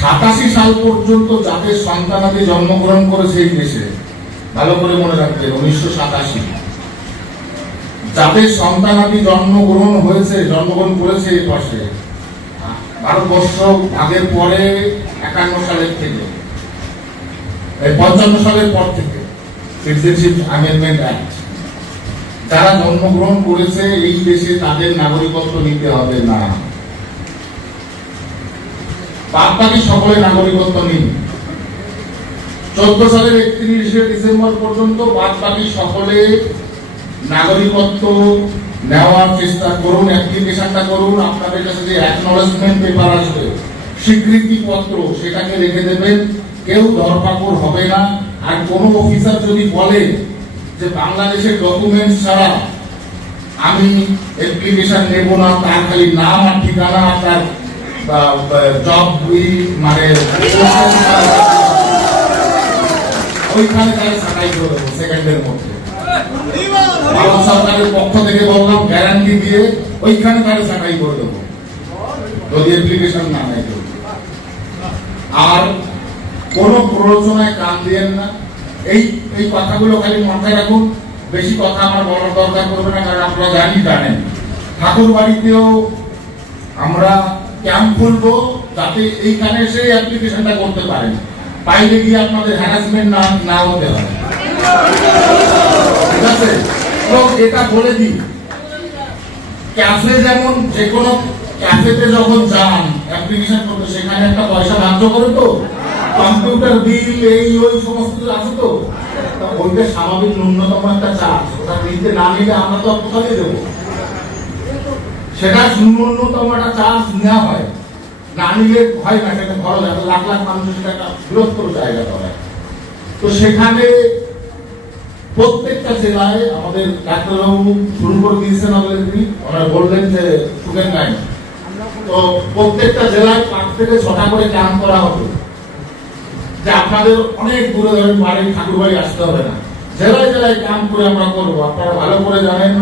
সাতাশি সাল পর্যন্ত যাদের সন্তানাদি জন্মগ্রহণ করেছে এই দেশে, ভালো করে মনে রাখবেন, উনিশশো সাতাশি। যাদের সন্তানাদি জন্মগ্রহণ হয়েছে, জন্মগ্রহণ করেছে এই পাশে, ভারতবর্ষ ভাগের পরে একান্ন সালের থেকে, এই পঞ্চান্ন সালের পর থেকে, সিটিজেনশিপ অ্যামেন্ডমেন্ট অ্যাক্ট যারা জন্মগ্রহণ করেছে, এই দেশে তাদের নাগরিকত্ব নিতে হবে না। বাদ সকলে নাগরিকত্ব নিন। চোদ্দ সালের একত্রিশে ডিসেম্বর পর্যন্ত বাদ সকলে নাগরিকত্ব নেওয়ার চেষ্টা করুন অ্যাপ্লিকেশনটা করুন, আপনাদের কাছে যে অ্যাকনলেজমেন্ট পেপার আসবে স্বীকৃতি পত্র সেটাকে রেখে দেবেন। কেউ ধরপাকড় হবে না। আর কোনো অফিসার যদি বলে যে বাংলাদেশের ডকুমেন্টস ছাড়া আমি অ্যাপ্লিকেশন নেব না, তার খালি নাম আর ঠিকানা আর তার মানে আর কোন প্ররোচনায় কান দিয়েন না। এই এই কথাগুলো খালি মাথায় রাখুন। বেশি কথা আমার বলার দরকার পড়বে না, কারণ আপনারা জানি জানেন। ঠাকুর বাড়িতেও আমরা ক্যাম্প খুলবো যাতে এইখানে এসে অ্যাপ্লিকেশনটা করতে পারেন। বাইরে গিয়ে আপনাদের হ্যারাসমেন্ট না না হতে হয় ঠিক আছে? এটা বলে দিই ক্যাফে যেমন যে কোনো ক্যাফেতে যখন যান অ্যাপ্লিকেশন করতে, সেখানে একটা পয়সা ধার্য করে তো? কম্পিউটার বিল এই, ওই সমস্ত আছে তো? তা ওইটা স্বাভাবিক ন্যূনতম একটা চার্জ ওটা নিতে না নিলে আমরা তো কোথায় দেবো? সেটা ন্যূনতম একটা চার্জ নেওয়া হয়। না নিলে হয় না সেটা লাখ লাখ মানুষের সেটা একটা বৃহত্তর জায়গা তো সেখানে প্রত্যেকটা জেলায় আমাদের ডাক্তারবাবু শুরু করে দিয়েছেন বললেন যে নাই। তো প্রত্যেকটা জেলায় পাঁচ থেকে ছটা করে ক্যাম্প করা হবে। যে আপনাদের অনেক দূরে ধরেন বাড়ি ঠাকুর বাড়ি আসতে হবে না। জেলায় জেলায় ক্যাম্প করে আমরা করব। আপনারা ভালো করে জানেন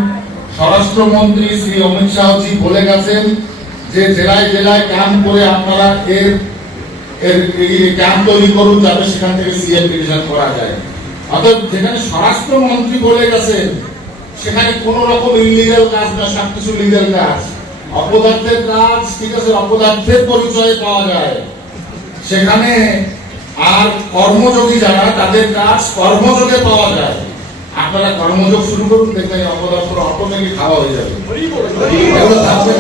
স্বরাষ্ট্রমন্ত্রী শ্রী অমিত শাহজি বলে গেছেন যে জেলায় জেলায় ক্যাম্প করে আপনারা এর এর ক্যাম্প তৈরি করুন যাতে সেখান থেকে করা যায়। অর্থাৎ যেখানে বলে গেছেন, সেখানে কোন রকম ইলিগাল কাজ না সবকিছু লিগাল কাজ। অপদার্থের কাজ, ঠিক আছে, অপদার্থের পরিচয় পাওয়া যায়। সেখানে আর কর্মযোগী যারা, তাদের কাজ কর্মযোগে পাওয়া যায়। আপনারা কর্মযোগ শুরু করুন, দেখবেন অপদার্থ অটোমেটিক খাওয়া হয়ে যাবে।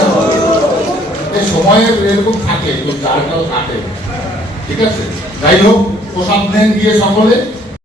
না। এই সময়ের এরকম থাকে চালটাও থাকে ঠিক আছে? যাই হোক, প্রসাদ নেন গিয়ে সকলে।